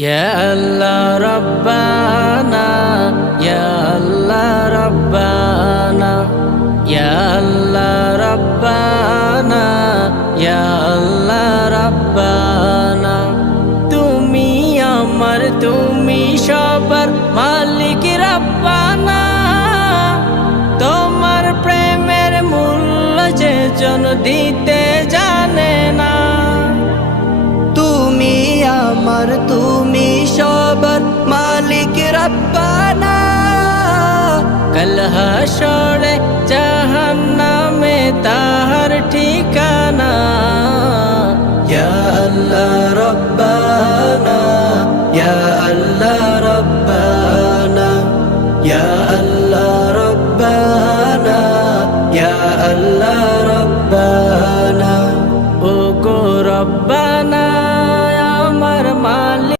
ইয়া আল্লাহ রাব্বানা, ইয়া আল্লাহ রাব্বানা, ইয়া আল্লাহ রাব্বানা, ইয়া আল্লাহ রাব্বানা। তুমি আমার, তুমি সবার মালিক রাব্বানা। তোমার প্রেমের মূল্য যে জন দিতে জানে না। তুমি আমার, তুমি সবার মালিক রাব্বানা। কাল হাসরে জাহান্নামে তাহার ঠিকানা। ইয়া আল্লাহ রাব্বানা, ইয়া